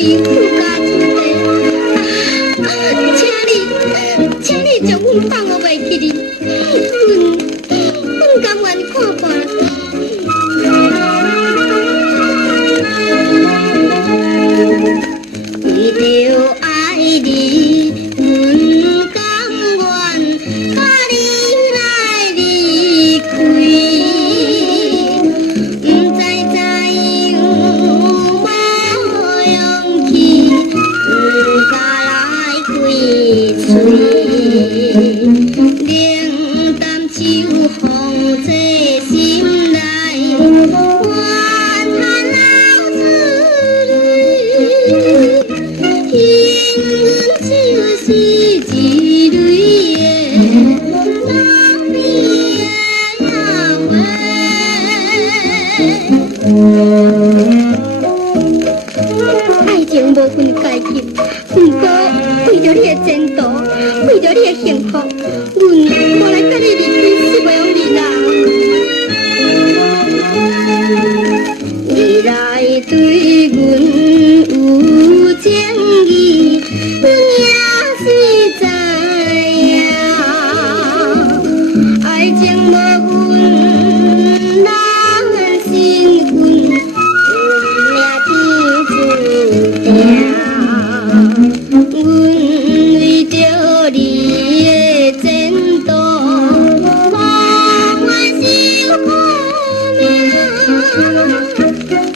伊富家子弟。请你将阮放学袂去哩，阮甘愿看破。为着爱你，阮甘愿甲你来离开，不知怎样无勇气，不敢来开嘴。冷淡手放在心内，怨叹老子泪，幸运就是一蕊的那边的爱情无分阶级，不过为着你的前途，为着你的幸福，阮无来甲你离开是袂用你啦。你来对阮有情意，阮也是知影，爱情无分人身份，命天注定。阮为着你的前途，甘愿受苦命，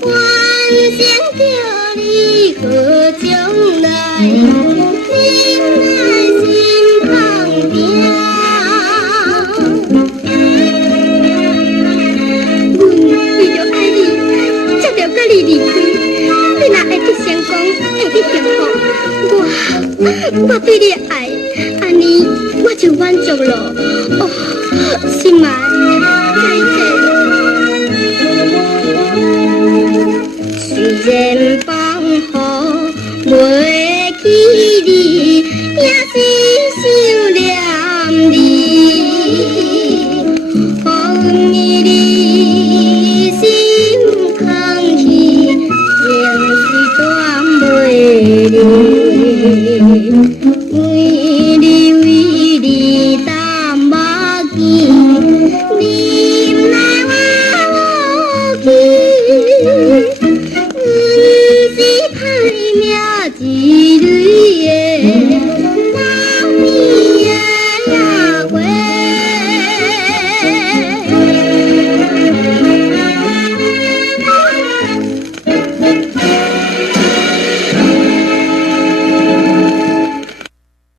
愿成着你好将来，心爱心旁边。阮为着爱你，才着甲你离开。你若会得成功，会得幸福，我对你的爱，安尼我就满足了。哦，心爱，再见。